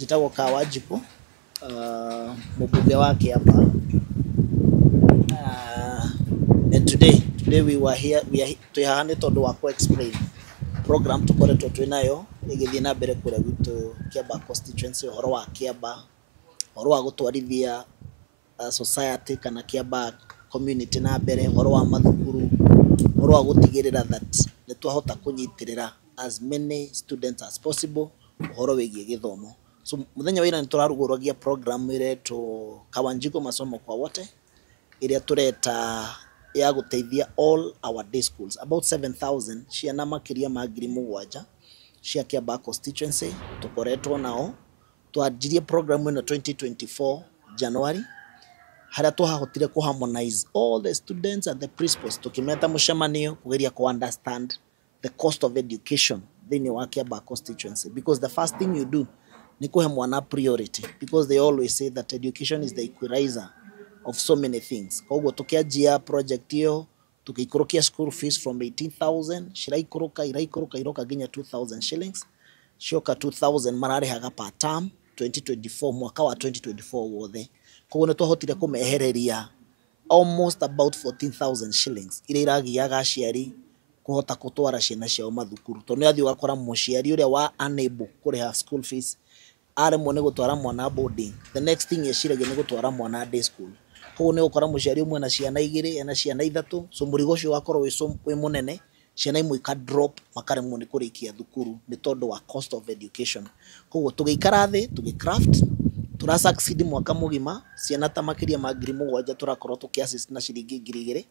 Njitagwo Kawanjiko, mũmbunge wa Kiamba. And today we are here twihana tondu wa explain program tukoretwo twinayo igithii na mbere kuria gwitu Kiamba constituency, horo wa Kiamba, horo wa gutwarithia society kana Kiamba community na mbere, horo wa mathukuru, horo wa gutigirira that ni twahota kunyitirira as many students as possible horo wigie githomo. So muthenya wira ni turaruguragia program ireto Kawanjiko masomo kwa wote, iria tureta ya guteithia all our day schools, about 7,000 ciana makiria ma 7,000 cia Kiamba constituency tukoretwo nao. Twanjirie program ino 2024 January, haria twahotire ku harmonize all the students and the principals, tukimeta mucemanio kugeria ku understand the cost of education thini wa Kiamba constituency, because the first thing you do ni kuhe mwana priority, because they always say that education is the equalizer of so many things. Koguo tukianjia project hiyo tukiikurukia school fees from 18,000 shiraikuruka iroka ginya 2,000 shillings, shoka 2,000 mararihaga per term 2024 mwaka wa 2024 wothe. Koguo ni twahotire kumehereria almost about 14,000 shillings iria iragiaga aciari kuhota gutwara ciana ciao mathukuru, tondu athi ugakora muciari uria wa unable kuriha school fees aremwo ni gutwara mwana boarding, the next thing yeciragia ni gutwara mwana day school. Koguo ni gukora muciari umwe na ciana igiri ena ciana ithatu, so murigo ucio ugakorwo wi munene, ciana imwe ka drop makaremwo ni kurikia thukuru ni tondu wa cost of education. Koguo tugiikara thi tugicraft tura succeed mwaka mugima, ciana ta makiria ma 7,000 turakorwo tukiassist na ciringi 2,000.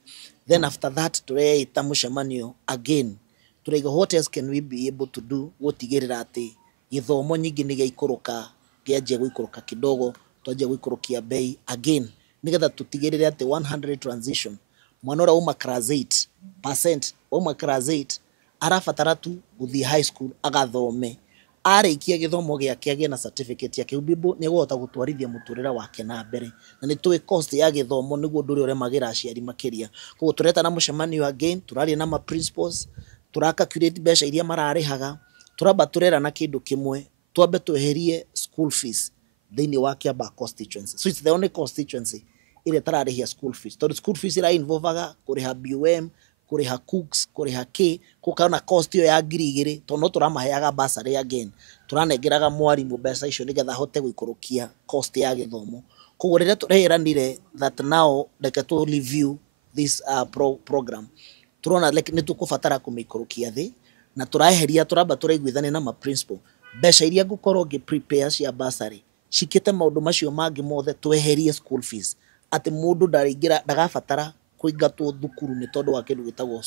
Then after that tureita mucemanio again, turaiga what else can we be able to do gutigirira ati githomo nyingi ni giaikuruka gianjia guikuruka kidogo, twanjia guikurukia bei again, nigetha tutigirire ati 100 transition mwana ura uma class 8% uma class 8 arafatara tu guthii high school agathome, arikia githomo giake agie na certificate yake ubibo ni guhota gutwarithia muturira wake na mbere, na ni tui cost ya githomo niguo nduri ure magira aciari makiria. Koguo tureta na mucemanio again, turaria na ma principals, turacalculate besha iria mararihaga, turamba turera na kindu kimwe, twambe tweherie school fees thini wa Kiamba constituency. So it's the only constituency ile tararihia school fees, tondu school fees ira involvaga kuriha BUM, kuriha cooks, kuriha K, kukaona cost yo ya 2,000, tondu turamaheaga bursary again, turanengeraga mwarimu mbeca icio nigetha hote guikurukia cost ya githomo. Koguo riria tureheranire that now like to review this program, turona like ni tukubatara kumikurukia thi, na turaheria turamba turaiguithania na ma principal mbeca iria ngukorwo ngi prepare cia bursary cikite maundu macio mangi mothe tweherie school fees, ati mundu ndagabatara kuingatwo thukuru ni tondu wa kindu gitagwo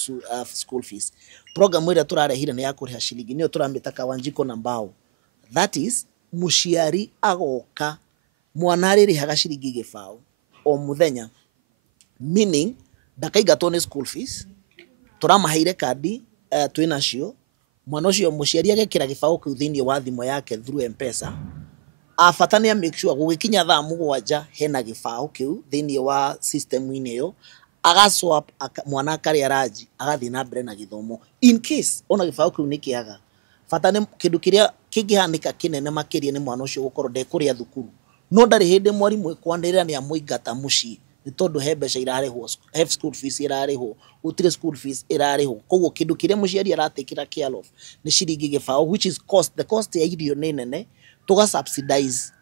school fees. Program ira turarehire ni ya kuriha ciringi niyo turamita Kawanjiko na mbao, that is muciari agoka mwana aririhaga ciringi gibao o muthenya, meaning ndakaingatwo ni school fees, turamaheire kandi twinacio, mwana ucio muciari agekira gibao kiu thini wa thimo yake through M-Pesa, afatani ya make sure gugikinya thaa 7 hena gibao kiu thini wa system ine yo, agaswap mwana kari araji agathi na mbere na githomo. In case ona gibao kiu ni kiaga, fatani kindu kiria kingihanika kinene makiria ni mwana ucio gukorwo ndekuria thukuru, no ndari hindi mwarimu ekwandirira ni amuingata mucii ni tondu he mbeca irarihwo, he school fees irarihwo, gutire school fees irarihwo. Koguo kindu kiria muciari aratikira care of ni ciringi gibao, which is cost, the cost ya irio ni nene, tuga subsidize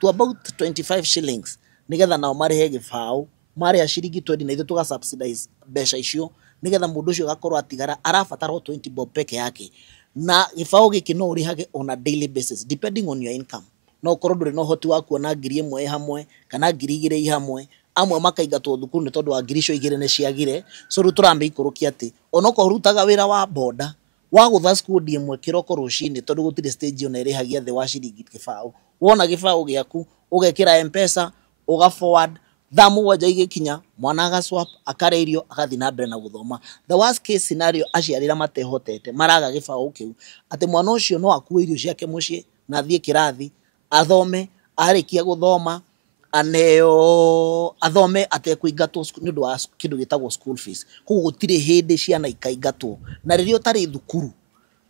to about 25 shillings nigetha nao marihe gibao, mariha ciringi 20 na ithu tuga subsidize mbeca icio nigetha mundu ucio gakorwo atigara arabatara 20 bob peke yake, na gibao giki no urihage on a daily basis depending on your income. No korwo nduri no hoti wa kuona 1,000 hamwe kana 2,000 hamwe, amwe makaigatwo thukuru ni tondu wa 2,000 ni ciagire. So ru turambe ikurukia ati onoko rutaga wira wa boda wa gutha school imwe kiroko rucini tondu gutire stage ona irihagia the wa ciringi gibao, wona gibao giaku ugekira M-Pesa uga forward thaa 7 igikinya mwana agaswap akareirio agathi na mbere na guthoma. The worst case scenario aciarira matehotete maraga gibao kiu, ati mwana ucio no akuwe irio ciake mucii na athie kirathi athome, arikia guthoma aneo athome atekuingatwo ni ndu wa kindu gitagwo school fees. Koguo gutire hindi ciana ikaingatwo, na riria utari thukuru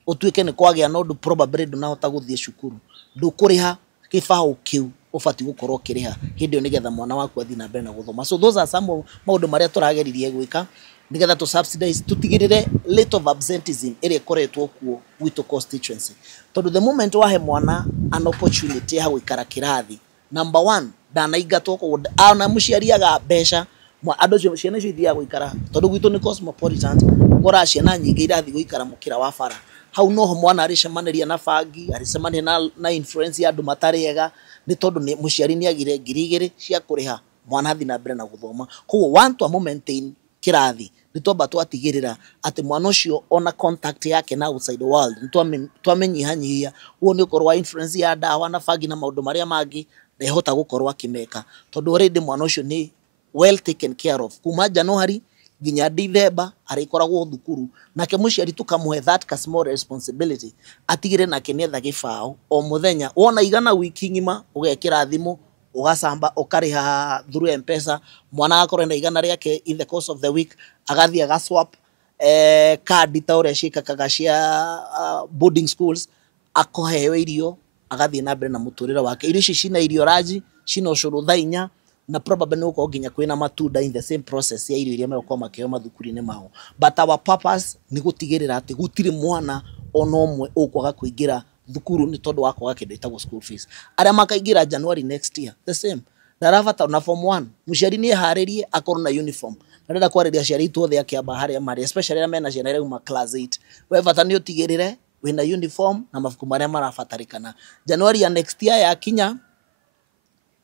utuike ni kwagia no ndu probably ndunahota guthie cukuru, ndukuriha kibao kiu ubati gukorwo kiriha hindi nigetha mwana waku athi na mbere na guthoma. So those are some maundu maria turageririe gwika nigetha to subsidize tutigirire rate of absenteeism ire koretwo kuo gwitu constituency. Tondu the moment wahe mwana an opportunity ya gwikara kirathi, number 1 ndanaingatwo ko ana muciariaga mbeca andu cio ciana cio ithiaga gwikara tondu gwitu ni cosmopolitan ngora ciana nyingi irathi gwikara mukira wa bara. Hau noho mwana aricemaniria na bangi, aricemania na influence ya andu matariega ni tondu ni muciari ni agire 2,000 cia kuriha mwana athi na mbere na guthoma. Koguo want to maintain kirathi ni twamba twatigirira ati mwana ucio ona contact yake na outside world twamenyihanyihia uo ni ukorwa influence ya dawa na bangi na maundu maria mangi na ihota gukorwa kimeka tondu already mwana ucio ni well taken care of kuma January ginya December arikoragwo thukuru nake muciari tukamuhe that small responsibility atigire nake ni etha gibao o muthenya wona igana wiki ngima ugekira thimu ugasamba ukariha through M-Pesa mwana akorwo na igana riake in the course of the week agathi agaswap card ta uria cikakaga cia boarding schools akoheo irio agathi na mbere na muturira wake. Irio ici cina irio raji cina ucuru thainya na probably no ko nginya kwina matunda in the same process ya irio iria megukwa makeo mathukuru-ini mao. But our purpose ni gutigirira ati gutire mwana ona omwe ukwaga kuingira thukuru ni tondu wa kwaga kindu itagwo school fees. Aria makaingira January next year the same ndarabata na form 1 muciari ni haririe akorwo na uniform ndarenda kwariria ciari itu othe akiamba haria mari especially aria mena ciana iria uma class 8 we bata ni utigirire wina uniform na mafuku maria marabatarikana. January ya next year ya kinya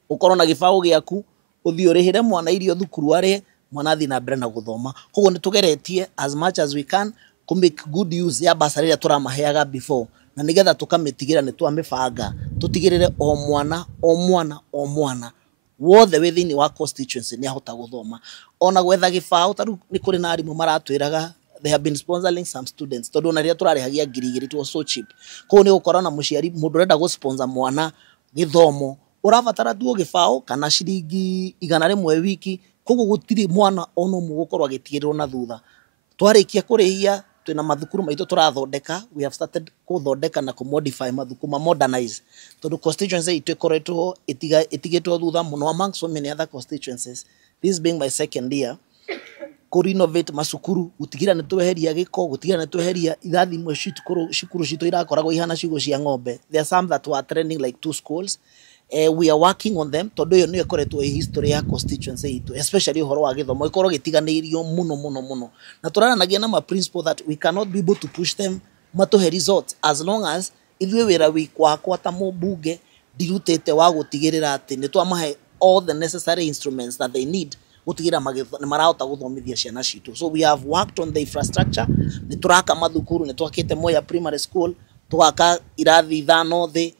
ukorwo na gibao giaku uthi urihire mwana irio thukuru ari mwana athi na mbere na guthoma. Koguo ni tugeretie as much as we can to make good use ya basari ya turamaheaga before na nigetha tukamitigira ni twamibanga tutigirire o mwana wothe within wa constituency ni ahota guthoma ona gwetha gibao taru ni kuri na arimu maratwiraga they have been sponsoring some students tondu na ria turarihagia 2,000 it was so cheap. Koguo ni gukora na muciari mundu renda go sponsor mwana githomo urabatara tuo gibao kana ciringi 100 wiki. Koguo gutiri mwana ono mugukorwa gitigirirwo na thutha twarikia kurihia twina mathukuru maitu turathondeka we have started kuthondeka na kumodify mathukuru modernize tondu constituency itu ikoretwo itigitwo thutha muno among so many other constituencies. This being my second year ku renovate masukuru gutigira ni tweheria giko gutigira ni tweheria irathi mwe cukuru citu irakoragwo ihana ciugo cia ng'ombe. There are some that were trending like 2 schools. We are working on them tondu yo ni ekoretwo history ya constituency itu especially uhoro wa githomo ikorwo gitiganirio muno na turaranagia na ma principle that we cannot be able to push them matuhe results as long as ithuĩ wĩra wĩkwakwa ta mũmbunge ndirutĩte wa gũtigĩrĩra atĩ nĩ twamahe all the necessary instruments that they need gũtigĩra nĩ marahota gũthomithia ciana citũ. So we have worked on the infrastructure. Nĩ turaka mathukuru, nĩ twakĩte Moya Primary School, tugaka irathi 5 thĩ,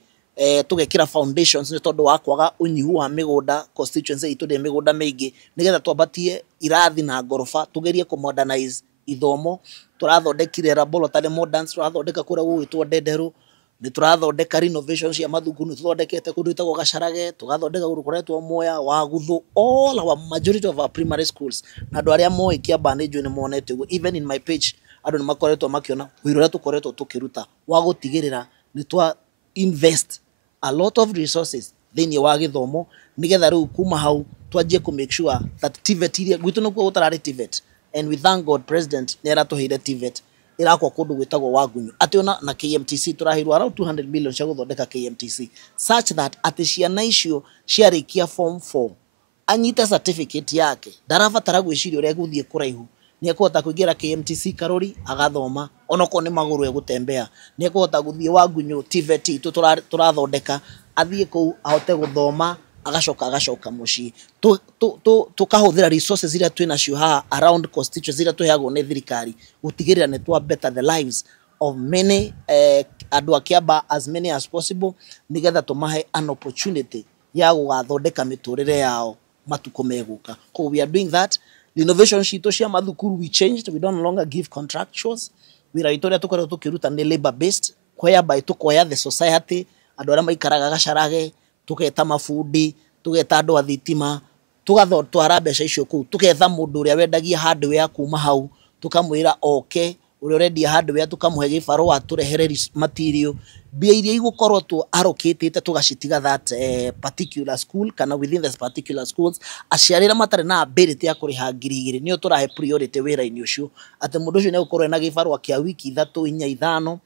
tugekira foundations ni tondu wa kwaga unyihu wa migunda constituency itu de migunda mingi nigetha twambatie irathi na ngorofa tugerie ku modernize ithomo. Turathondekire laboratory moderns, turathondeka kura gwitwo Ndenderu, ni turathondeka renovations ya mathukuru, tuthondekete kundu itagwo Gacarage, tugathondeka kundu kuretwo Moya Waguthu, all our majority of our primary schools. Na andu aria moi Kiamba ni njui ni monete even in my page andu ni makoretwo makiona wira uria tukoretwo tukiruta wa gutigirira ni twa invest a lot of resources thini wa githomo nigetha riu kuma hau twanjie ku make sure that TVET iria gwitu no gutarari TVET, and we thank God president ni aratuheire TVET irakwa kundu gwitagwo Wagunyu ati ona na KMTC turahirwa around 200 million cia guthondeka KMTC such that ati ciana icio ciarikia form 4 anyita certificate yake ndarabatara gwiciria uria guthie kuraihu ni ekota kuingira KMTC Karori agathoma onoko ni maguru egutembea ni ekota guthie Wagunyu TVET turathondeka athie ku ahote guthoma agacoka muci tukahuthira resources iria twina cio ha around constituencies iria tuheagwo ni thirikari gutigirira ni twa better the lives of many andu a Kiamba as many as possible nigetha tumahe an opportunity ya gugathondeka miturire yao matuko meguka. So we are doing that. The innovation shito cia mathukuru we changed, we don't longer give contractuals. Wira itoria tukorwo tukiruta ni labor based by tukoya the society andu aria maikaraga Gacarage tuketa mafundi tuketa andu a thitima tugathotwara mbeca icio kuu tuketha mundu uria wendagia hardware kuma hau tukamwira oke uri already hardware tukamuhe gibaro aturehere material bia iria igukorwo tu allocate tugacitiga that particular school kana within this particular schools aciarira matare na ability ya kuriha ngiri nio turahe priority wira-ini ucio ati mundu ucio ne gukorwo na gibaro kia wiki 3 4 5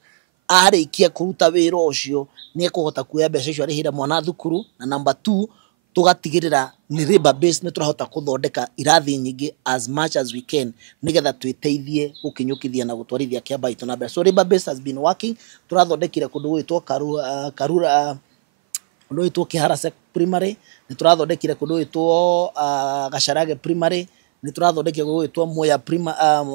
arikia kuruta wira ucio ni ekuhota kuoya mbeca icio arihira mwana thukuru na number 2 tugatigirira ni labor base ni turahota kuthondeka irathi nyingi as much as we can nigetha twiteithie gukinyukithia na gutwarithia kiamba itu na mbere. So labor base has been working. Turathondekire kundu gwitwo karura kundu gwitwo Kihara primary, ni turathondekire kundu gwitwo Gacarage primary, ni turathondekire kundu gwitwo Moya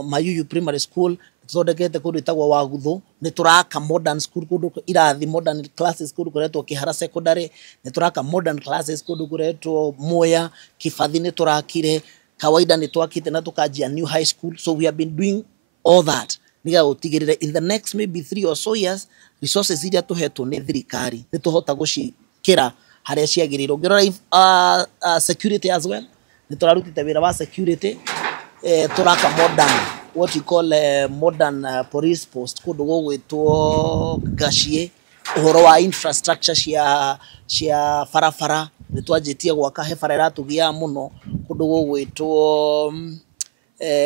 Mayuyu primary school, tuthondekete kundu itagwo Waguthu, ni turaka modern school kundu irathi modern classes kundu kuretwo Kihara secondary, ni turaka modern classes kundu kuretwo Moya Kifathi, ni turakire kawaida ni twakite na tukajia new high school. So we have been doing all that niga gutigirira in the next maybe 3 or so years resources iria tuhetwo ni thirikari ni tuhota gucikira haria ciagiriro. Ngirora security as well, ni turarutite wira wa security, turaka modern what you call modern police post kundu gugwitwo Gashie. Uhoro wa infrastructure cia farafara ni twanjitie gwaka he bara iratugia muno kundu gugwitwo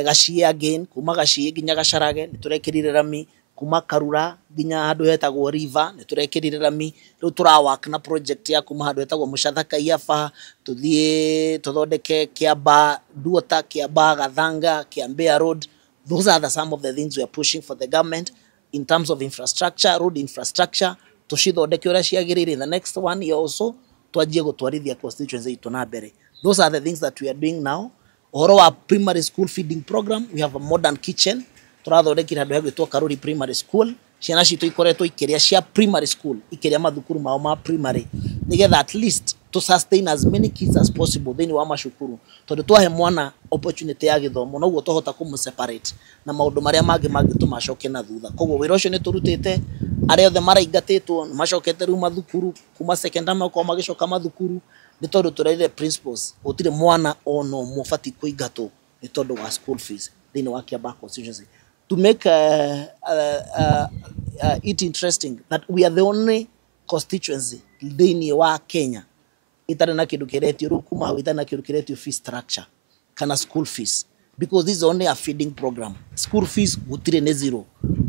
Gashie again, kuma Gashie nginya Gacarage ni turekirire rami, kuma Karura nginya handu hetagwo River ni turekirire rami. Riu turawaka na project ya kuma handu hetagwo Mushathaka Iafa tuthie tuthondeke Kiamba Duota, Kiamba Gathanga, Kiambia Road. Those are some of the things we are pushing for the government in terms of infrastructure, road infrastructure. Tucithondeke uria ciagirire. The next one year also twajie gutwarithia constituency itu na mbere. Those are the things that we are doing now. Uhoro wa primary school feeding program, we have a modern kitchen. Turathondekire handu hegwitwo Karuri primary school. Ciana citu ikoretwo ikiria cia primary school, ikiria mathukuru mao ma primary, nigetha at least to sustain as many kids as possible thini wa mashukuru. Tondu twahe mwana opportunity ya githomo noguo tuhota kumu separate na maundu maria mangi tumacoke na thutha. Koguo wira ucio ni turutite aria othe maraingatitwo macokete riu mathukuru kuma secondary kwa magicoka mathukuru ni tondu turerire principles gutire mwana ono mufati kuingatwo ni tondu wa school fees thini wa Kiambaa constituency. To make it interesting that we are the only constituency thini wa Kenya itari na kindu kiretio rukuma itari na kindu kiretio fee structure kana school fees, because this is only a feeding program. School fees gutire ne zero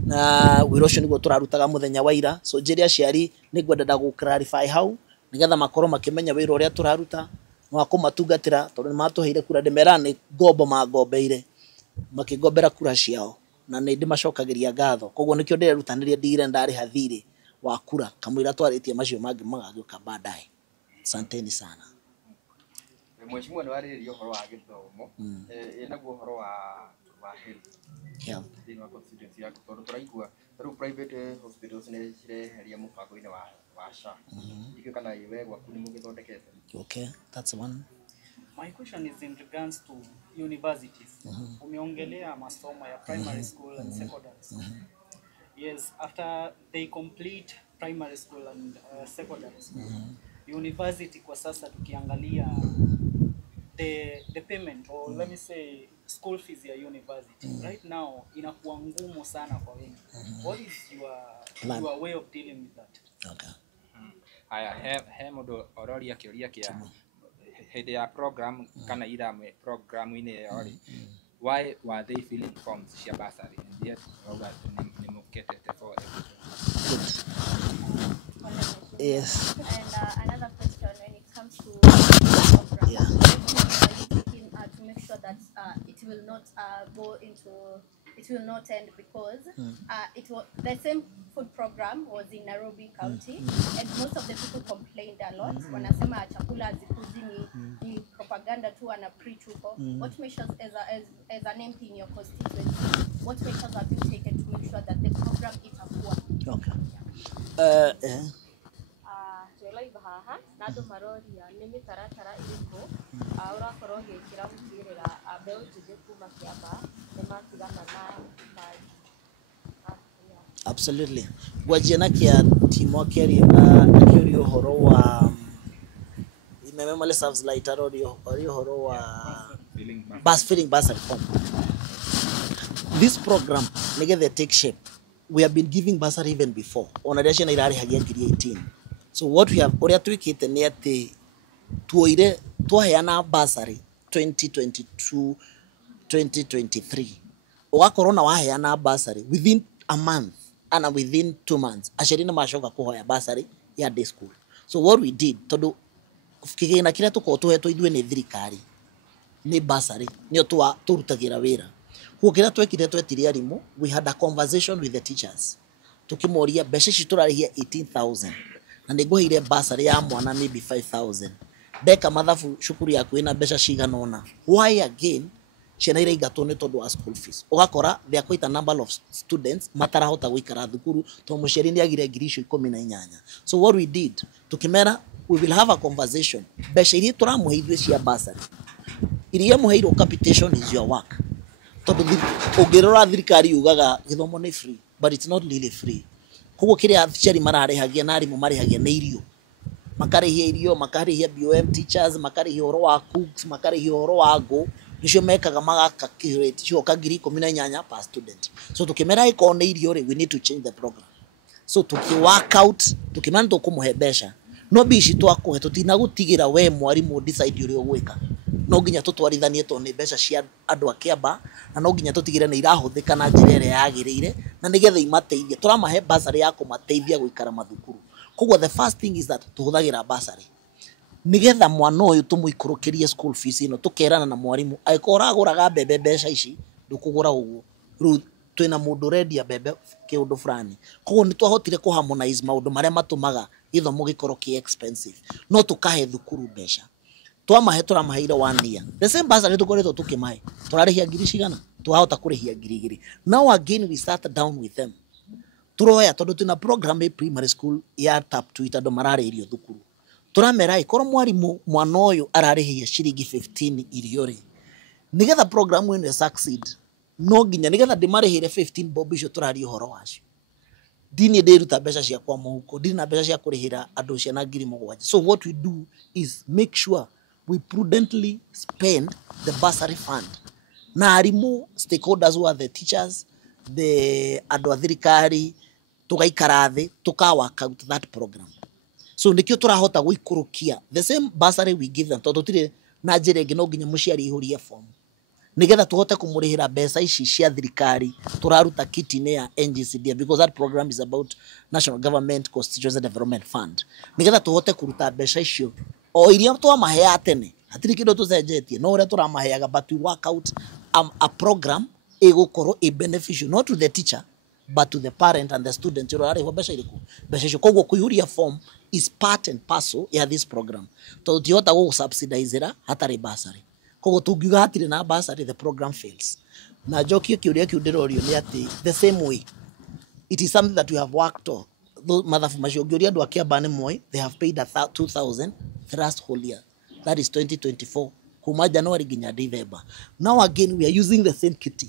na wira ucio niguo turarutaga muthenya wa ira. So njiri aciari ni ngwenda gu clarify how nigetha makoro makimenya wira uria turaruta no akumatungatira tondu matuheire kura ndemera ni ngombo magombeire makigombera kura ciao na ni ndimacokagiria ngatho. Koguo nikio ndirerutaniria ndigire ndari hathiri wa kura kamwira twaritie macio mangi magagiuka baadaye. Asanteni sana. Mheshimiwa, niwaririe uhoro wa githomo naguo uhoro wa health thini wa constituency yaku tondu turaigua riu private hospitals ni cireheria mubango-ini wa SHA ikio kana iwe gwaku ni mugithondekete. Okay, that's one. My question is in regards to universities. Umeongelea masomo ya primary school and secondary school. Yes, after they complete primary school and secondary school, university kwa sasa tukiangalia the payment or let me say school fees ya university right now inakuwa ngumu sana kwa wengi. What is your way of dealing with that? Okay. Haya, he mundu ororia kiuria kia hede ya program kana ira program ine yori. Why were they filling forms cia bursary and yet ni muketete for everything? Yes. And another question when it comes to program, to make sure that it will not it will not end because it was the same food program was in Nairobi County and most of the people complained a lot. Wanasema chakula hazikuji ni propaganda tu wana preach huko. What measures as an MP in your constituency, what measures have you taken to make sure that the program itakuwa? Okay. Live haha na andu maroria ni mitaratara iriku urakorwo gikira gukirira mbeu njige kuma Kiambaa ni matigana na Absolutely. Gwajia kia timo keri uhoro wa imememale serves light ori uhoro wa bus filling bus reform. this program they take shape, we have been giving bursary even before. On addition, I already had 18. So what we have already tweaked near the tuheana bursary 2022-2023. Ogakorona waheana bursary within a month and within 2 months. Ashirina mashoka kuhoya bursary ya day school. So what we did, todo kigina kira tukotuhetwo ithwe ni thirikari ni bursary nio turutagira wira. Kukira twekire twetire arimu, we had a conversation with the teachers. Tukimoria beshe citurarihia 18,000 na niguhire bursary ya mwana maybe 5,000. Deka mathafu shukuru yaku ina besha cigana ona. Why again? Ciana ira igatone tondu wa school fees. Ugakora there are quite a number of students matarahota guikara thukuru to muciari ni agire ngirisho 18. So what we did, tukimera we will have a conversation. Besha iri turamuheithwe cia bursary. Iria muheiro capitation is your work. Tondu ungirora thirikari ugaga githomo ni free, but it's not really free. Koguo kiria aciari mararehagia na arimu marehagia na irio. Makarehia irio, makarehia BOM teachers, makarehia horo wa cooks, makarehia horo wa go. Nicio mekaga magaka curate cio kagiri 18 per student. So tukimera iko na irio we need to change the program. So tuki work out, tukimana tukumuhe besha. No bici twakuhe tutinagutigira we mwarimu decide uri ogwika. No nginya tutwarithanie to ni besha cia andu akiamba na no nginya tutigire ni irahuthika na njira ire yagirire na nigetha imateithie turamahe bursary ya kumateithia guikara mathukuru. Koguo the first thing is that tuhuthagira bursary nigetha mwana uyu tumuikurukirie school fees ino tukerana na mwarimu aikora aguraga bebe besha ici ndukugura uguo ru twina mundu redia bebe kiundu fulani. Koguo ni twahotire ku harmonize maundu maria matumaga githomo gikoro ki expensive no tukahe thukuru besha twamahe turamaheire 1 year. The same bursary tukoretwo tukimahe turarihia ngiri cigana twahota kurihia ngiri igiri. Now again we start down with them. Turoya tondu tuna program ya primary school ya tap to itado marare irio thukuru. Turamera ikoro mwarimu mwana uyu ararihia shiringi 15 iriore. Nigetha program ino succeed no nginya nigetha ndimarihire 15 bob icio turari horo wacio. Dini ndiruta besha cia kwa muhuko, dini na besha cia kurihira andu cia na ngiri 7. So what we do is make sure we prudently spend the bursary fund. Na arimu stakeholders who are the teachers, the andu athirikari tugaikara thi tuka work out that program. So nikio turahota guikurukia the same bursary we give them tondu tire na njira ingi no nginya muciari ihurie form nigetha tuhote kumurihira mbeca ici cia thirikari turaruta kiti-ini ya NGCDF because that program is about National Government Constituency Development Fund. Nigetha tuhote kuruta mbeca icio o iria twamahea tene atiri kindu tucenjetie no uria turamaheaga but we work out a program igukoro a beneficial not to the teacher but to the parent and the student. Urarihwa mbeca iriku mbeca icio koguo kuihuria form is part and parcel ya this program. Tutiota go subsidize hatari bursary. Koguo tungiuga hatire na bursary the program fails. Na jokio kiuria kiundirorio ni ati the same way it is something that we have worked on. Those mathafu maciogiuria andu akiamba ni moi they have paid 2,000 last whole year. That is 2024 kuma January ginya December. Now again we are using the same kitty.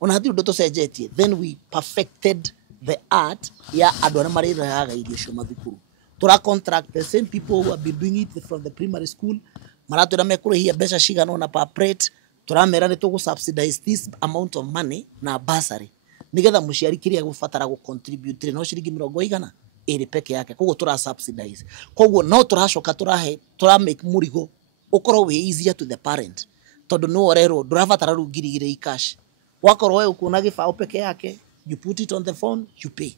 Ona hati ndoto sejetie then we perfected the art ya andu aria mariraga irio cio mathukuru. Tura contract the same people who have been doing it from the primary school. Maratwira mekurihia mbeca cigana ona per plate. Turamera ni tugu subsidize this amount of money na bursary nigetha muciari kiria gufatara gu contribute no ciringi 100 iri peke yake. Koguo tura subsidize. Koguo no turacoka tura make murigo ukoro we easier to the parent tondu no orero ndurafatara ru ngiri igire cash. Wakoro we ukuna gifao peke yake, you put it on the phone, you pay.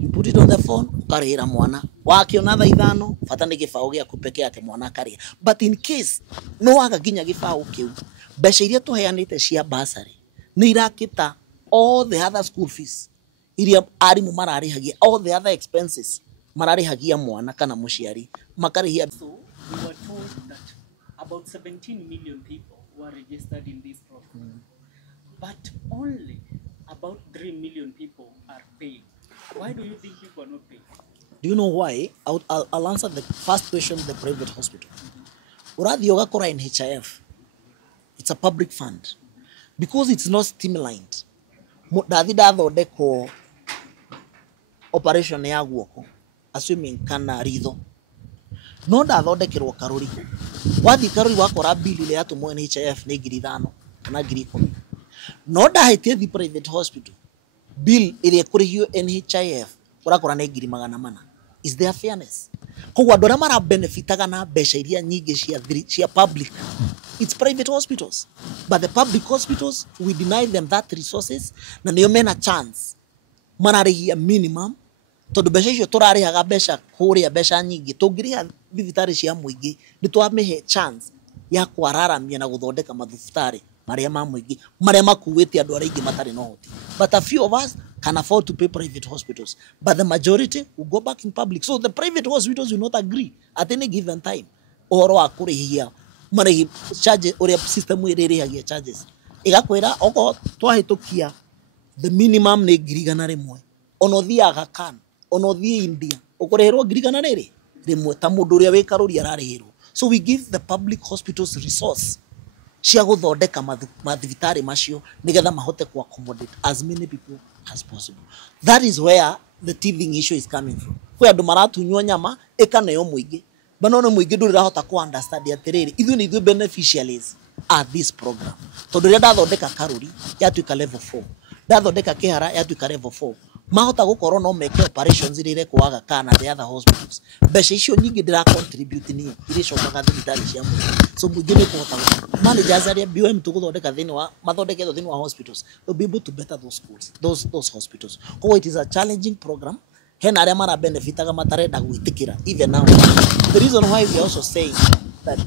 You put it on the phone, ukarihira mwana. Wakiona tha ithano, fata ni gifao giaku peke yake mwana akarihira. But in case no waga ginya gifao kiu, mbeca iria tuheanite cia bursary ni irakita all the other school fees iria arimu mararihagia, all the other expenses mararihagia mwana kana muciari makarihia. So we were told that about 17 million people were registered in this program. But only about 3 million people are paying. Why do you think people are not paying? Do you know why? I'll answer the first question, the private hospital. Urathi ugakora NHIF. It's a public fund. Because it's not streamlined. Ndathi ndathondekwo operation ya guoko. Assuming kana ritho. No ndathondekerwo karuri. Wathi karuri wakora bill ile yatumwo NHIF ni 5,000 kana 10,000. no ndahitie the private hospital bill iria kurihio NHIF urakora na 400. Is there fairness? Koguo andũ arĩa mara benefitaga na mbeca iria nyingĩ cia public, it's private hospitals, but the public hospitals we deny them that resources, na nĩo mena chance mararĩhia minimum tondu mbeca icio turarihaga mbeca kuria mbeca nyingi tungiriha thibitarĩ cia mũingĩ nĩ twamihe chance ya kwararamia na guthondeka mathibitarĩ maria ma mũingĩ maria makuĩte andũ arĩa aingĩ matarĩ na ũhoti. But a few of us can afford to pay private hospitals, but the majority will go back in public. So the private hospitals will not agree at any given time uhoro wa kurihia marĩhi charges uria system ĩrĩrĩhagia charges igakwĩra oko twahĩtũkia the minimum nĩ 100,000 ona ũthiaga Khan ona ũthiĩ India ũkũrĩhĩrwo 100,000 ta mũndũ ũrĩa wĩ Karuri ararĩhĩrwo. So we give the public hospitals resource cia guthondeka mathibitarĩ macio nigetha mahote ku accommodate as many people as possible. That is where the teething issue is coming from. Kwa andũ maratunywo nyama ĩkaneo mũingĩ banone mũingĩ ndũrĩ rahota ku understand atĩrĩrĩ ithuĩ nĩ ithuĩ beneficiaries at this program. Tondũ rĩrĩa ndathondeka Karuri yatuĩka level 4, ndathondeka Kĩhara yatuĩka level 4, mahota gukorwo no meke operations iria kwaga kana the other hospitals. Mbeca icio nyingĩ ndĩra contribute ni iria cokaga thibitarĩ cia mũingĩ. So mũingĩ nĩ kũhota managers aria BOM tuguthondeka thĩinĩ wa mathondeketwo thĩinĩ wa hospitals will be able to better those schools, those hospitals. So it is a challenging program. Hena aria mara benefitaga matarenda gwĩtĩkĩra even now. The reason why we are also saying that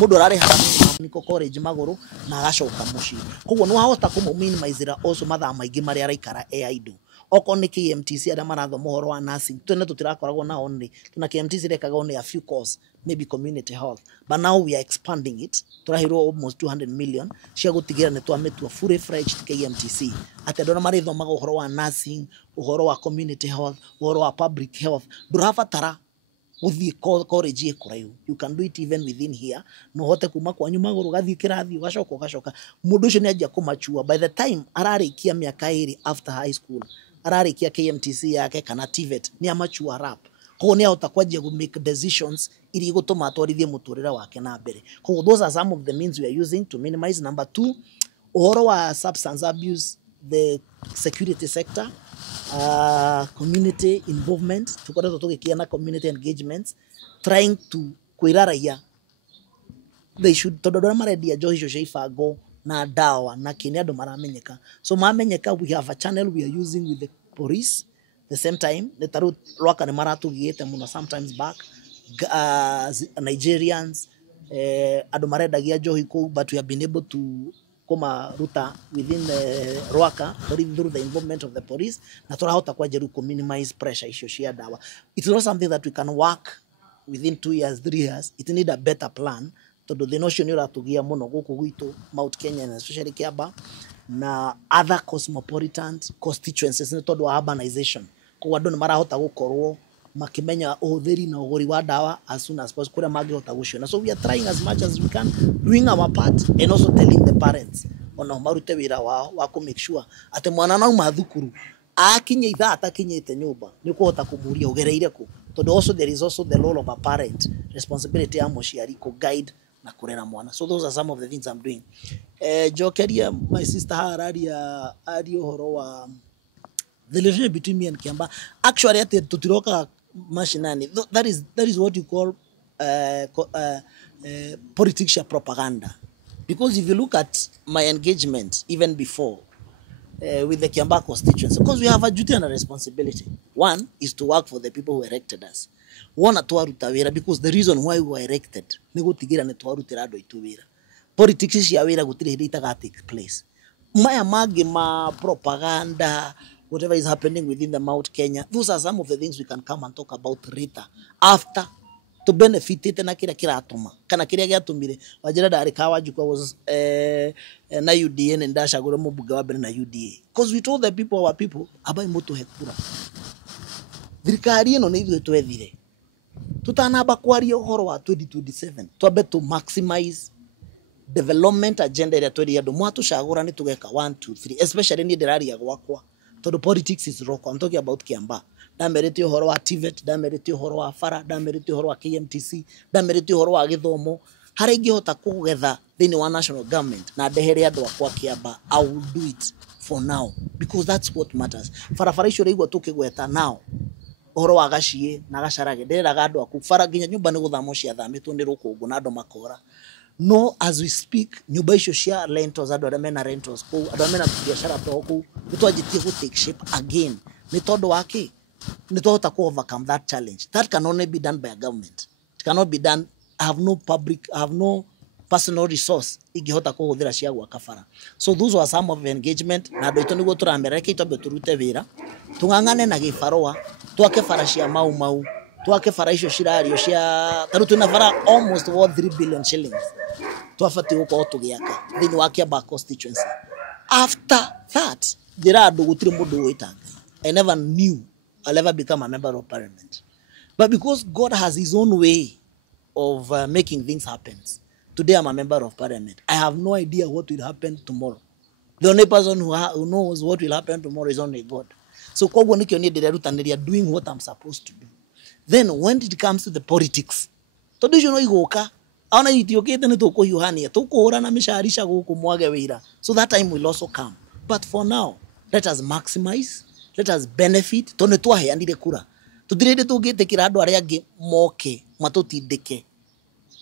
mundu arareha niko college maguru na agacoka muciĩ koguo no hahota kũmũminimizera also mathaa maingĩ marĩa araikara idle. Oko nĩ KMTC aria marathoma ũhoro wa nursing twene tutirakoragwo na only tuna KMTC rekaga only a few course maybe community health, but now we are expanding it. Turahirwo almost 200 million cia gũtigĩra nĩ twametua fully fledged KMTC ati andũ marithomaga ũhoro wa nursing, ũhoro wa community health, ũhoro wa public health. Ndũrabatara uthi college ĩkũraihu, you can do it even within here. No hote kuma kwanyu maguru gathi kirathi ugacoka mundu ucio nĩ anjia kumachua by the time ararikia miaka 2 after high school, ararikia KMTC yake kana TVET ni amachua rap. Koguo nĩ ahota kwanjia to make decisions iria igũtũma atwarithie mũtũrĩre wake na mbere. Koguo those are some of the means we are using to minimize. Number 2, ũhoro wa substance abuse, the security sector, community involvement, tukoretwo tugikiana community engagements, trying to kwĩra raia they should tondu andũ arĩa marendia njohi icio cia ibango na dawa na kĩnĩ andũ maramenyeka. So mamenyeka, we have a channel we are using with the police. The same time nĩ taru rwaka nĩ maratugĩte muno sometimes back Nigerians andũ marendagia njohi kũu, but we have been able to kuma ruta within the Rwaka through the involvement of the police na turahota kwa jeru to minimize pressure icio cia dawa. It's not something that we can work within 2 years 3 years. It need a better plan tondu the notion iratugia muno guku gwitu Mount Kenya and especially Kiamba na other cosmopolitan constituencies ni tondu wa urbanization. Kwa andũ nĩ marahota gukorwo makimenya ũhũthĩri na ũgũri wa dawa as soon as possible kuria mangĩhota guciona. So we are trying as much as we can, doing our part and also telling the parents ona marute wĩra wao wa make sure ati mwana nauma thukuru akinye ithaa atakinyĩte nyũmba nĩ kũhota kũmũria ũgereire kũ. Tondu also there is also the role of a parent, responsibility ya mũciari ku guide na kurera mwana. So those are some of the things I'm doing. Jokeria my sister hararia ari ũhoro wa the relationship between me and Kiamba. Actually ati tutiroka mashinani, that is what you call politics propaganda. Because if you look at my engagement even before with the Kiamba constituency, because we have a duty and a responsibility. One is to work for the people who elected us. One atwaruta wira, because the reason why we were elected ni gutigira ni twarutira andu aitu wira. Politics cia wira gutire hindi itaga take place. Maya magi ma propaganda, whatever is happening within the Mount Kenya, those are some of the things we can come and talk about later after to benefit it na kira kiratuma kana kiria giatumire Wajira Ndarika Wanjikwa was na UDA and ndacagura mubunge wa mbere na UDA, because we told the people, our people abai mutu hekura thirikari ino ni ithuĩ twethire tutanamba kwaria ũhoro wa 2027 twambe to maximize development agenda ĩrĩa tweri andũ mwatucagũra ni tugeka 1 2 3, especially ni ndĩraria gwakwa tondu politics is rock. I'm talking about Kiamba. Ndamerete ũhoro wa TVET, ndamerete ũhoro wa bara, ndamerete ũhoro wa KMTC, ndamerete ũhoro wa gĩthomo, Hara ingihota kugetha thini wa national government na ndehere andu akwa Kiamba, I will do it for now because that's what matters. Farafara icio reigwa tukigweta now oro wa gacie na gacarage nderaga andu aku fara nginya nyumba ni guthamo cia thamitwo ni rukungu na andu makora. No, as we speak, nyumba icio cia rentals, andu aria mena rentals kou, andu aria mena biashara to kou, nitwanjitie gu take shape again. Ni tondu wa ki? Ni twahota ku overcome that challenge. That can only be done by a government. It cannot be done. I have no personal resource ingihota kuhuthira cia gwaka bara. So those were some of the engagement na andu itu niguo turamereka itombe turute wira. Tung'ang'ane na gibarua, twake bara cia mau twake bara icio cirario cia taru tuna bara almost worth 3 billion shillings. Twafati gukorwo tugiaka thini wa Kiamba constituency. After that, ndira andu gutire mundu witanga. I never knew I'll ever become a member of parliament. But because God has his own way of making things happen, today I'm a member of parliament. I have no idea what will happen tomorrow. The only person who knows what will happen tomorrow is only God. So koguo nikio ni ndirerutanĩria doing what I'm supposed to do. Then when it comes to the politics, tondu icio no iguka ona itiokete ni tukuhiuhania tukuhurana misharisha guku mwage wira. So that time will also come. But for now, let us maximize, let us benefit. Tondu twaheanire kura. Tutirende tungitikira andu aria angi moke matutindike.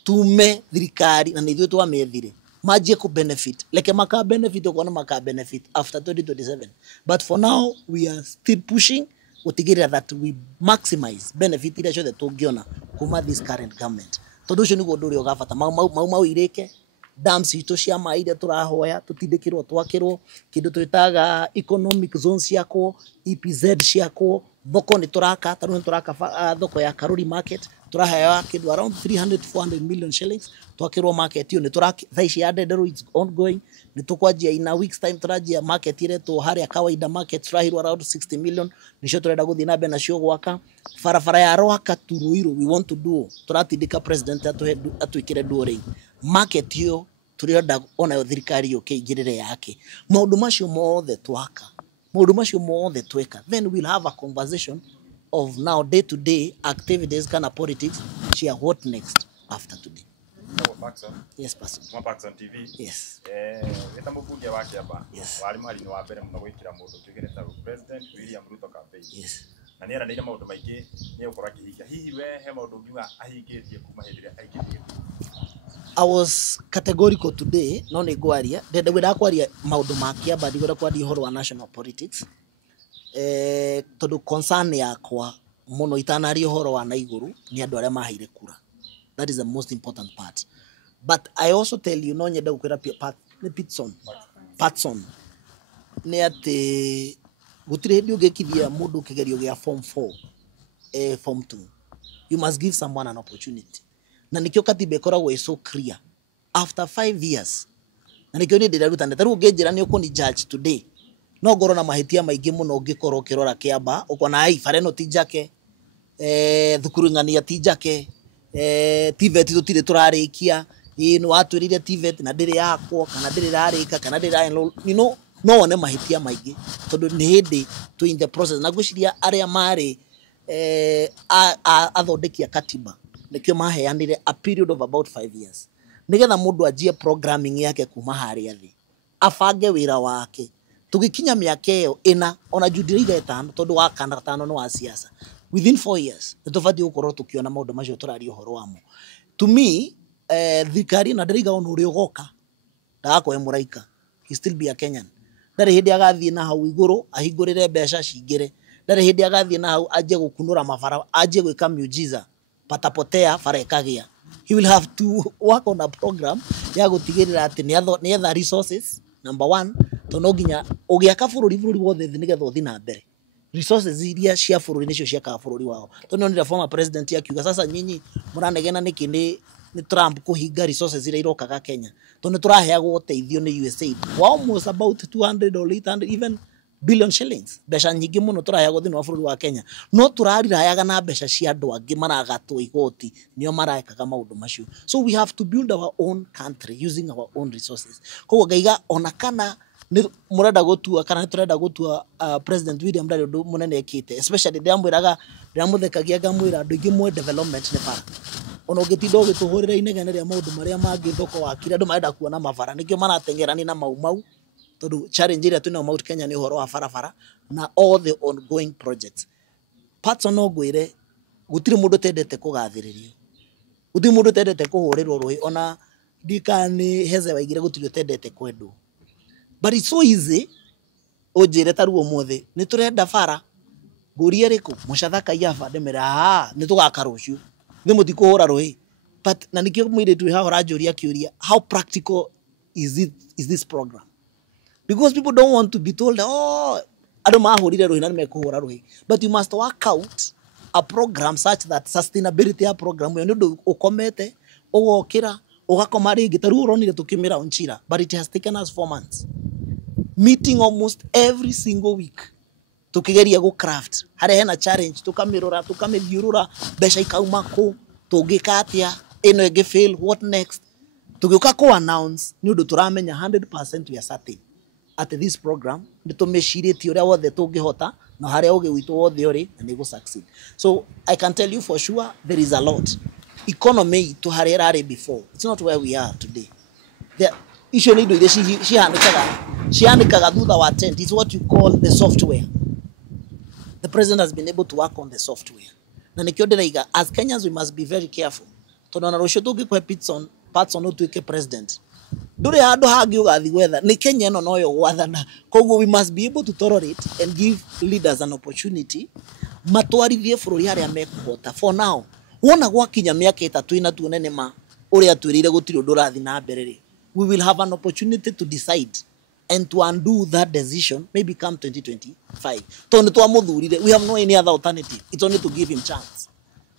Tume thirikari na nithwe twamethire. Majie ku benefit. Leke maka benefit okona maka benefit after 2027. But for now, we are still pushing utigirira that we maximize benefit ira ciothe tungiona kuma this current government. Tondu ucio niguo nduri ogabata mau ireke dams itu cia mai ira turahoya tutindikirwo twakirwo kindu twitaga economic zones ciako EPZ ciako thoko ni turaka taru ni turaka thoko ya Karuri market turahaya kindu around 300-400 million shillings twakirwo market iyo ni turaki thaici ya Ndendero it's ongoing ni tukwanjia in a week's time turajia market ile to haria kawaida market turahirwo around 60 million nicio turenda guthii na mbere nacio gwaka farafara ya Rwaka to Ruiru we want to do turatindika president atuikire during market hiyo turenda ona thirikari yo keigirire yake maundu macio mothe twaka maundu macio mothe tweka then we'll have a conversation of now day to day activities kana politics share what next after today. Yes, person. Paxson TV. Yes. Eta mubuge wa Kiamba. Yes. Wali mali ni wa mbere muno gwikira mundu kigireta President William Ruto campaign. Yes. Na nera nire maundu maingi ni ukora kihikia hihi we he maundu ngiuga ahingitie kuma hindire aingitie. I was categorical today no ni gwaria ndenda gwira kwaria maundu ma Kiamba ndigora kwaria horo wa national politics tondu concern yakwa muno itanari horo wa naiguru ni andu aria maheire kura. That is the most important part. But I also tell you no nyenda gukwira Patson ni ati gutire hindi ungekithia mundu kigerio gia form 4 form 2 you must give someone an opportunity. Na nikio katiba ikoragwo so clear after 5 years na nikio ni ndireruta taru ungenjira ni ukuni judge today no ngoro na mahitia maingi muno ungikorwo kirora Kiamba ukona ai fareno tijake thukuru ngania tijake TVET tutire turarikia no atwirire TVET na ndiri yakwo kana ndiri rarika kana ndiri no one mahitia maingi tondu ni hindi to in the process na gwiciria aria mari athondekia katiba nikio maheanire a period of about 5 years nigetha mundu ajie programming yake kuma haria thi afange wira wake tugikinya miaka iyo ina ona judiriga etano tondu wa kana tano no wa siasa within 4 years nitubati gukorwo tukiona maundu macio turario horo wamo. To me thikari na ndiriga ono uri ugoka ndako emuraika he still be a Kenyan ndari hindi agathie na hau iguru ahingurire mbeca cingire ndari hindi agathie na hau aje gukunura mabara aje gwika miujiza patapotea farekagia. He will have to work on a program ya gutigirira ati ni etha resources number 1 to no ginya ugiaka bururi wothe nigetha uthi na mbere resources iria cia bururi nicio ciaka bururi wao to no ni former president akiuga sasa nyinyi muranegena niki ni Trump kuhinga resources iria irokaga Kenya to ni turaheagwo uteithio ni USAID almost about 200 or 800 even billion shillings besha nyingi muno turaheagwo thini wa bururi wa Kenya no turarirayaga na besha cia andu angi maragatwo igoti nio maraekaga maundu macio. So we have to build our own country using our own resources koguo ngaiga ona kana murenda gutua kana turenda gutua President William Ruto munene ekite especially ndamwiraga ndamuthekagia ngamwira andu ingi mwe development ne para ona ũngĩtinda ũgĩtũhũrĩra inegene rĩa maũndũ marĩa mangĩ thoko wakire andũ marenda kuona mabara nĩkĩo maratengerani na mau tondũ challenge ĩrĩa twĩnayo Mount Kenya nĩ ũhoro wa barabara na all the ongoing projects. Patson no ngwĩre gũtirĩ mũndũ tendete kũgathĩrĩrio, gũtirĩ mũndũ tendete kũhũrĩrwo rũĩ, ona ndikani Heze Waigire gũtirĩ tendete kwendwo, but it's so easy ũnjĩre ta rĩu ũmũthĩ nĩ tũrenda bara ngũria rĩkũ Mũchatha Kaiyaba ndĩmera nĩ tũgaka rũciũ nĩ mũtikũhũra rũĩ, but na nĩkĩo mũirĩtu wĩ haha ũranjũria kĩũria, how practical is this program? Because people don't want to be told, oh, I don't know, but you must work out a program such that sustainability a program you know ukomete ogokira ogakomari gitaru ronire tukimira onchira, but it has taken us 4 months meeting almost every single week tukigeria go craft hare hena challenge tukamirora tukamithiurura besha ikauma ko tugikatia ino ege fail, what next, tugioka ko announce ni undu turamenya 100% we are certain at this program nĩ tũmĩcirĩtie ũrĩa wothe tũngĩhota na harĩa ũgĩ witũ wothe ũrĩ na nĩ succeed. So I can tell you for sure there is a lot. Economy to harĩa ĩrarĩ before, it's not where we are today. The issue nĩ indo iria cihanĩkaga thutha wa tent is what you call the software. The president has been able to work on the software. Na nĩkĩo ndĩraiga as Kenyans we must be very careful. Tondũ na rũciũ tũngĩkwe Patson ũtuĩke president, ndũrĩ handũ hangĩ ũgathi gwetha nĩ Kenya ĩno noyo gwathana, koguo we must be able to tolerate and give leaders an opportunity matwarithie bũrũri harĩa mekũhota. For now wona gwakinya mĩaka ĩtatũ ĩna tuone nĩma ũrĩa twĩrĩire gũtirĩ ũndũ ũrathi na mbere rĩ, we will have an opportunity to decide and to undo that decision maybe come 2025. Tondũ nĩ twamũthurire, we have no any other alternative, it's only to give him chance.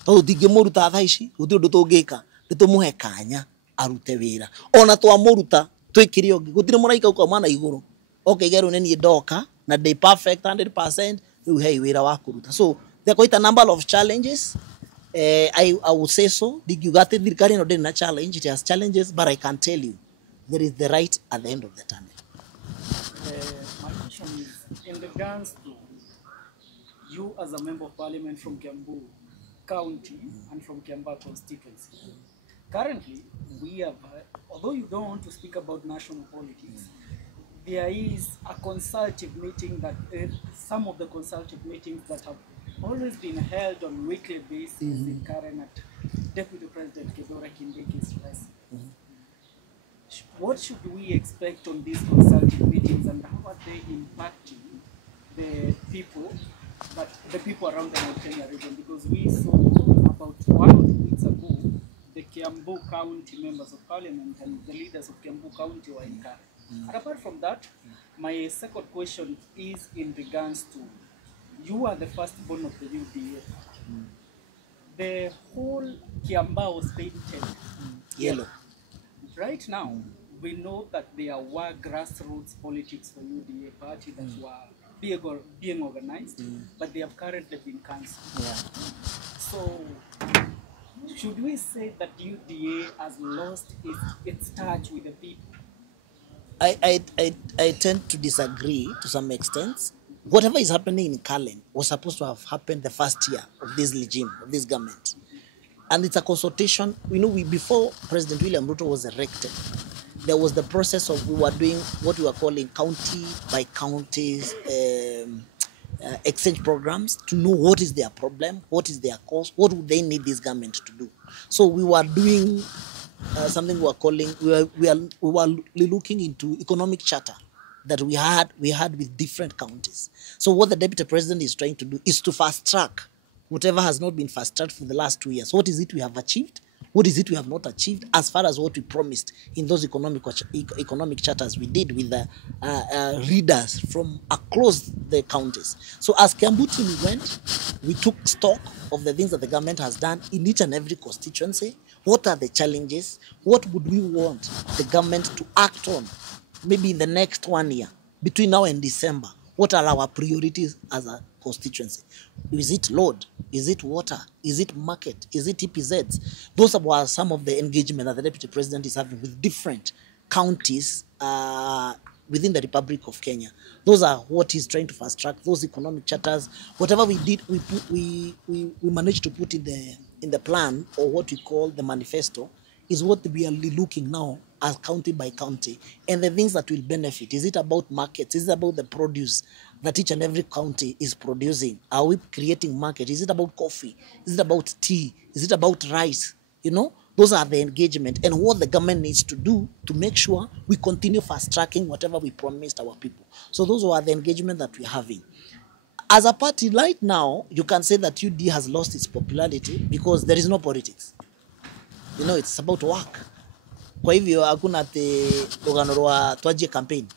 Tondũ ndingĩmũruta thaa ici gũtirĩ ũndũ tũngĩka, nĩ tũmũhe kanya arute wĩra, ona twamuruta twikire ongi gutire muraika ukoma na iguru okaigerwo nĩ niĩ ndoka na they perfect 100% riu hei wĩra wa kuruta. So there are quite a number of challenges. I would say so. Digugate thirikari no ndĩrĩ na challenge, it has challenges, but I can tell you there is the right at the end of the tunnel. My question is in regards to you as a member of parliament from Kiambu County and from Kiambaa constituency. Currently, we have, although you don't want to speak about national politics, there is a consultative meeting that some of the consultative meetings that have always been held on weekly basis in Karen at Deputy President Kithure Kindeki's press. What should we expect on these consultative meetings and how are they impacting the people around the Mount Kenya region? Because we saw about 1 week ago the Kiambu County members of parliament and the leaders of Kiambu County were in Karen. And apart from that, my second question is in regards to you are the firstborn of the UDA. The whole Kiambaa was painted Yellow. Right now, we know that there were grassroots politics for UDA party that were being organized, but they have currently been cancelled. Yeah. So, should we say that UDA has lost its touch with the people? I tend to disagree to some extent. Whatever is happening in Kalen was supposed to have happened the first year of this regime, of this government. And it's a consultation. You know, before President William Ruto was elected, there was the process of we were doing what we were calling county by counties exchange programs to know what is their problem, what is their cause, what would they need this government to do. So we were doing something we were calling, we were looking into economic charter that we had with different counties. So what the Deputy President is trying to do is to fast track whatever has not been fast tracked for the last 2 years. What is it we have achieved? What is it we have not achieved as far as what we promised in those economic charters we did with the readers from across the counties. So as Kiambu team went, we took stock of the things that the government has done in each and every constituency. What are the challenges? What would we want the government to act on maybe in the next 1 year, between now and December? What are our priorities as a constituency? Is it load? Is it water? Is it market? Is it EPZs? Those are some of the engagement that the Deputy President is having with different counties within the Republic of Kenya. Those are what he's trying to fast track, those economic charters. Whatever we did, we managed to put in in the plan, or what we call the manifesto, is what we are looking now as county by county, and the things that will benefit. Is it about markets? Is it about the produce that each and every county is producing? Are we creating market? Is it about coffee? Is it about tea? Is it about rice? You know, those are the engagement and what the government needs to do to make sure we continue fast tracking whatever we promised our people. So those are the engagement that we're having. As a party right now, you can say that UD has lost its popularity because there is no politics. You know, it's about work. Kwa hivyo hakuna ati rugano rwa twaje campaign.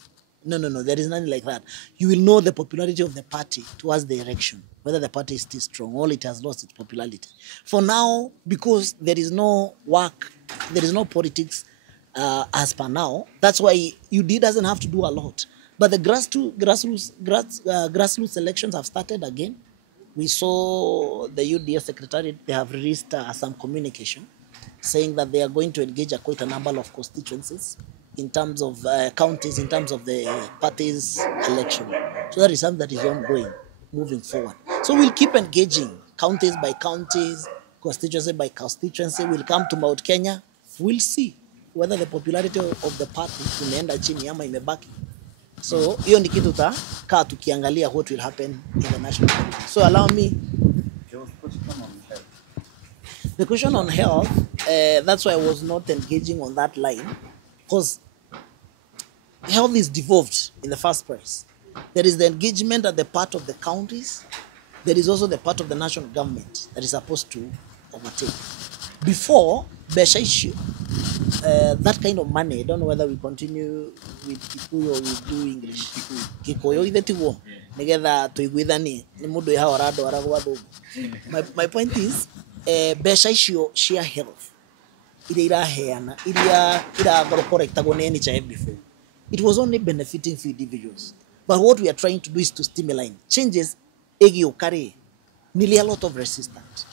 No, there is nothing like that. You will know the popularity of the party towards the election, whether the party is still strong or it has lost its popularity. For now, because there is no work, there is no politics as per now, that's why UD doesn't have to do a lot. But the grassroots elections have started again. We saw the UDA secretariat, they have released some communication saying that they are going to engage quite a number of constituencies in terms of counties, in terms of the party's election. So that is something that is ongoing, moving forward. So we'll keep engaging counties by counties, constituency by constituency. We'll come to Mount Kenya. We'll see whether the popularity of the party imeenda chini ama imebaki. So hiyo ni kitu kaa tukiangalia what will happen in the national politics. So allow me. The question on health, that's why I was not engaging on that line, because health is devolved in the first place. There is the engagement at the part of the counties. There is also the part of the national government that is supposed to overtake. Before, besha issue, that kind of money, I don't know whether we continue with Kikuyu or we do English. Kikuyu ithe tiguo nigetha tuiguithanie ni mundu iha orado aragwa thugu. My point is besha icio cia health iria iraheana iria irathorokoretagwo ni NHIF before, it was only benefiting few individuals, but what we are trying to do is to stimulate changes. Egiokare nearly a lot of resistance.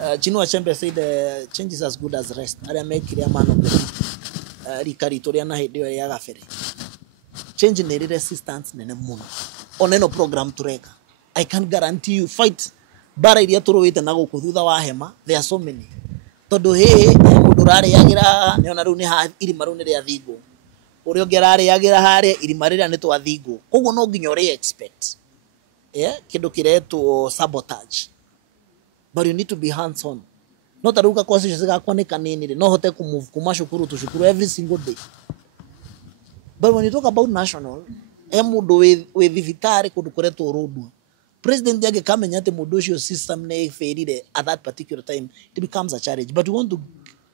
Chinua Achebe said change is as good as rest. Aria mekire man of the rikaritoria na hedi ya gafere. Change ni resistance nene muno. Oneno program tureka. I can guarantee you fight bara iria turowite na guku thutha wa hema, there are so many. Tondu mundu rare yagira ne ona ru ni ha irima ru ni ria thingo. Urio gerare yagira hare irima rira ni twa thingo. Koguo no nginya uri expect. Yeah, kindu kiretu sabotage. But you need to be hands on. Not a ruka kwasi shaka kwane kanini, no hote ku move kuma shukuru to shukuru every single day. But when you talk about national, mudo we vitare kudu kuretu rodu. President yake kama nyate mudoshi system ne failure at that particular time, it becomes a challenge. But we want to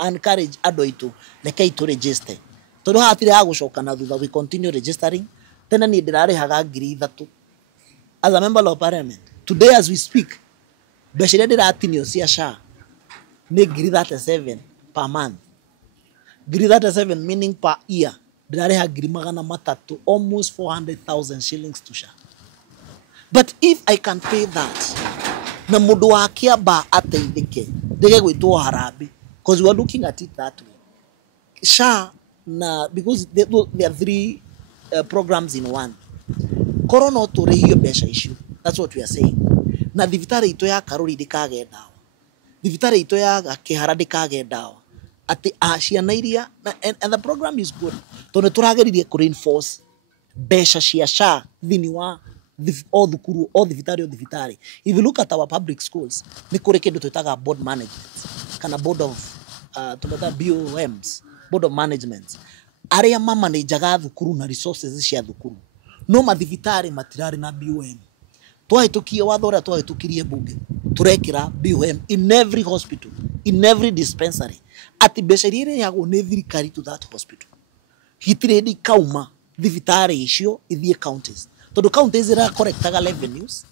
encourage adoito nekai to register. Todo hatire hago shoka na thutha, we continue registering. Tena ni dirare haga ngiri ithatu. As a member of parliament, today as we speak, Beshire diratinio cia SHA ni ngiri 37 per month. Ngiri 37 meaning per year. Dirareha ngiri magana matatu, almost 400,000 shillings to SHA. But if I can pay that, na mundu wa Kiamba ateithike, ndege gwitwo harambe, because we are looking at it that way. SHA na, because there are three programs in one. Corona turehio besha issue. That's what we are saying. Na thibitari ito ya Karuri ndikage dawa. Thibitari ito ya Kihara ndikage dawa. Ati ciana iria, and the program is good. Tondu turageririe ku reinforce besha cia SHA thini wa all thibitari. If you look at our public schools, ni kuri kindu twitaga board management kana board of tumeta BOMs, board of management. Aria mama ni jaga thukuru na resources cia thukuru. No mathibitari matirari na BOM. Twahitukie watho ria twahitukirie bunge. Turekira BOM in every hospital, in every dispensary. Ati besha iria yago ni thirikari to that hospital. Hitiredi kauma thibitari icio ithie counties. Tondu counties ira correctaga revenues,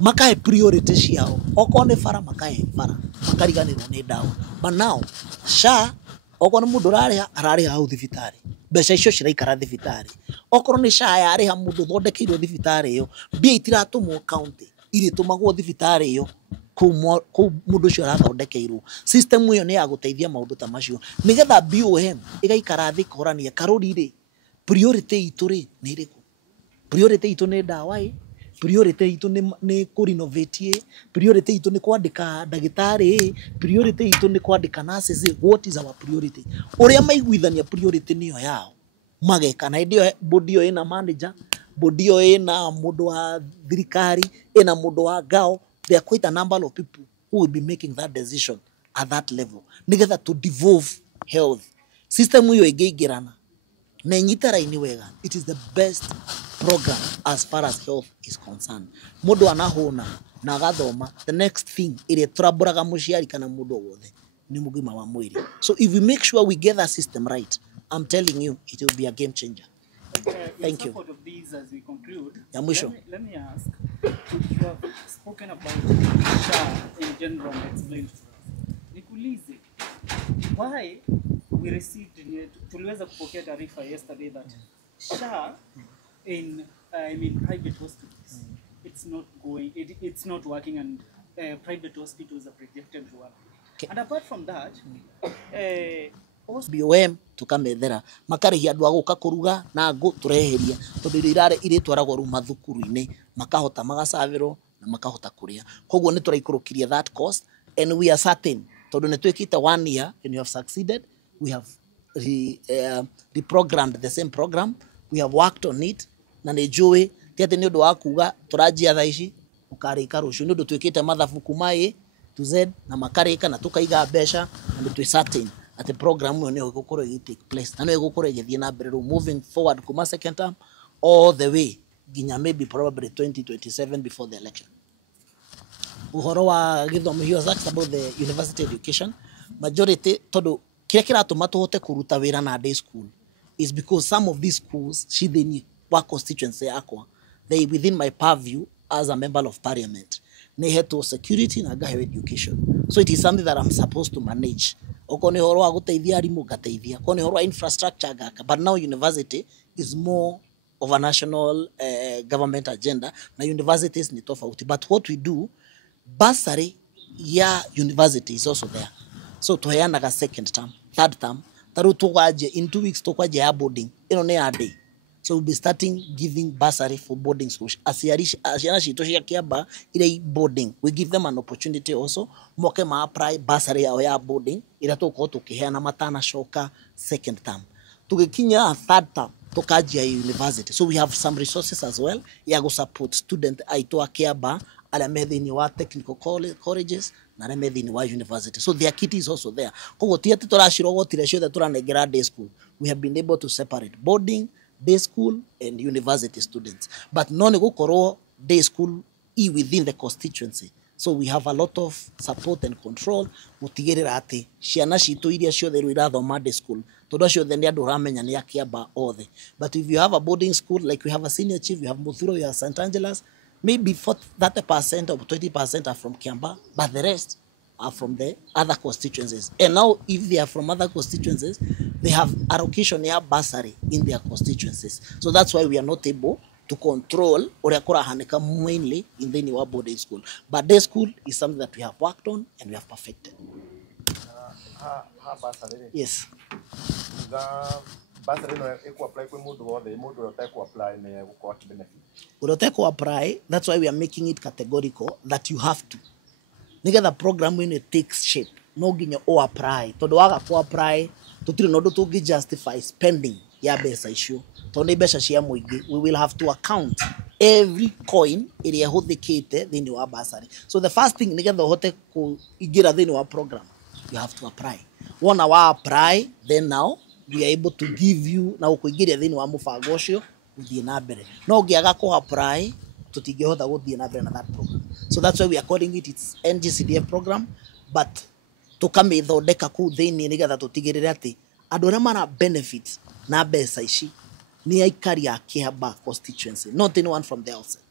makae priority ciao. Oko ni fara makae fara. Makariganirwo ni dawa. But now SHA oko ni mundu arariha au thibitari. Besha icio ciraikara thibitari. Okorwo ni SHA yariha mundu thondekeirwo thibitari iyo, mbia itiratumwo county, iritumagwo thibitari iyo ku mundu ucio arathondekeirwo. System iyo ni ya guteithia maundu ta macio. Nigetha BOM igaikara thi korania Karuri ri priority itu ri ni iriku. Priority itu ni dawa priority itu ni ku renovate, priority itu ni kwandika ndagitari, priority itu ni kwandika nurses. What is our priority? Uria maiguithania priority niyo yao mageka na ndio body yo ina manager, body yo ina mundu wa thirikari, ina mundu wa ngao. There are quite a number of people who will be making that decision at that level nigetha to devolve health system yo igeigirana na nyitara ini wega. It is the best program as far as health is concerned. Mundu anahona na agathoma, the next thing ire turaburaga muciari kana mundu wothe ni mugima wa mwiri. So if we make sure we get that system right, I'm telling you, it will be a game changer. Thank you. Of these, as we conclude, Yamusho. let me ask, you have spoken about SHA in general and explained to us. Nikuulize, why we received, tuliweza kupokea taarifa yesterday that SHA in private hospitals, it's not working, and private hospitals are projected to work. Okay. And apart from that, BOM tukamethera makarihia andu aguka kuruga na ngo tureheria tondu irare ire twaragwo ru mathukuru-ini makahota magacavirwo na makahota kuria. Koguo ni turaikurukiria that cost, and we are certain tondu ni twikite 1 year and you have succeeded. We have reprogrammed the same program, we have worked on it, na ni njui ti ati ni undu wa kuga turanjia thaa ici ukarika rucio ni undu twikite mathabu kuma A to Z na makarika na tukaiga mbeca, and twi certain at the program we no gukoro take place na no gukoro igithie na mbere moving forward kuma second term all the way ginya maybe probably 2027 before the election. Uhoro wa githomo hiyo that's about the university education. Majority todo kile kiratuma tuhote kuruta wira na day school is because some of these schools shithini wa constituency yakwa, they within my purview as a member of parliament. Ni heto security na gahe education, so it is something that I'm supposed to manage. Okone horo wa guteithia arimu gateithia, kone horo wa infrastructure gaka, but now university is more of a national government agenda na universities ni tofauti. But what we do, bursary ya university is also there, so tuheanaga second term, third term, taru tukwaje in 2 weeks tukwaje ya boarding ino ne a day. So we'll be starting giving bursary for boarding schools. Asiana shito shia kiaba ile boarding, we give them an opportunity also moke ma apply bursary ya boarding ila tuko tukiheana matana shoka second term. Tukikinya third term tukajia university, so we have some resources as well ya go support student aitwa kiaba ala methini wa technical colleges na ala methini wa university, so their kit is also there. Kogo tiati turashiro gotire cio that turanegera day school, we have been able to separate boarding, day school and university students, but none gukorwo day school within the constituency. So we have a lot of support and control gutigirira ati ciana citu iria ciothe irathoma day school tondu ciothe ni andu ramenya ni akiamba othe. But if you have a boarding school, like we have a senior chief, you have Muthuro, you have St. Angela's, maybe 30% or 20% are from Kiamba, but the rest are from the other constituencies. And now if they are from other constituencies, they have allocation ya bursary in their constituencies. So that's why we are not able to control uria kurahanika mainly in the new boarding school. But day school is something that we have worked on and we have perfected. Yes. Bursary no eku apply kwa mundu wothe, mundu urote apply ne uko benefit. Urote apply, that's why we are making it categorical that you have to. The program when it takes shape, no ginya o apply. Todo waga ko apply, tutiri no do to justify spending ya besa issue. Tonde besa cia muigi, we will have to account every coin area hothikite thini wa bursary. So the first thing nigetha hote ku igira thini wa program, you have to apply. One wa apply, then now we are able to give you na ukuigiria thini wa mubango ucio uthie na mbere. No ngiaga ko apply tutingehotha guthie na mbere na that program. So that's why we are calling it's NGCDF program, but tukamithondeka ku thini nigetha tutigirire ati andu aria mara benefit na mbeca ici ni aikari ya Kiamba constituency, not anyone from the outside.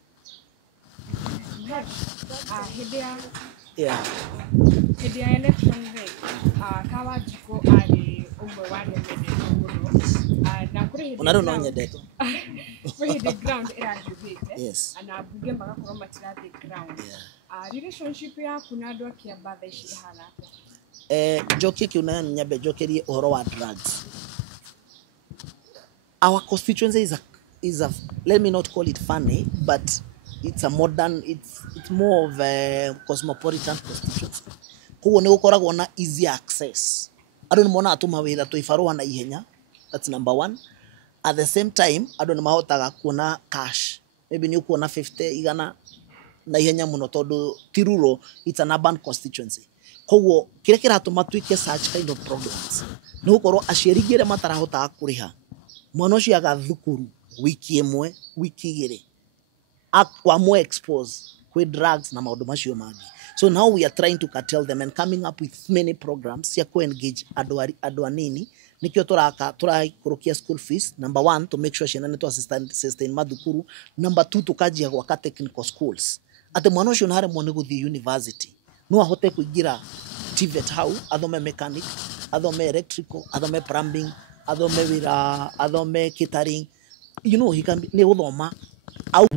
Yeah. Hidia election rate, kawa jiko ali umwe wale mede muno. Na kuri hidia. Unaro no nyedeto. Kuri hidia ground era jubite. Yes. Ana buge mbaga kuroma tira the ground. Yeah. Relationship ya kuna ndo Kiamba thaici hana. Joke kiuna nyabe jokerie uhoro wa drugs. Our constituency is a let me not call it funny, but it's a modern, it's more of a cosmopolitan constituency. Koguo ni gukoragwo na easy access. Andu ni mona atuma wira twifarwa na ihenya. That's number one. At the same time, andu ni mahotaga kuona cash. Maybe ni ukuona 50 igana na ihenya muno tondu Tiruro, it's an urban constituency. Koguo kire kiratuma twike such kind of programs ni gukorwo aciari gire matarahotaga kuriha mwana ucio agathukuru wiki imwe wiki igiri akwa mo expose kwi drugs na maundu macio mangi. So now we are trying to curtail them and coming up with many programs cia ku engage adu anini nikio turaikurukia school fees. Number 1, to make sure ciana ni to sustain mathukuru. Number 2, tukajia gwaka technical schools ate mwana ucio nare mwana guthie university no ahote kuingira TVET hau athome mechanic, athome electrical, athome plumbing, athome catering, you know, he can be ne guthoma au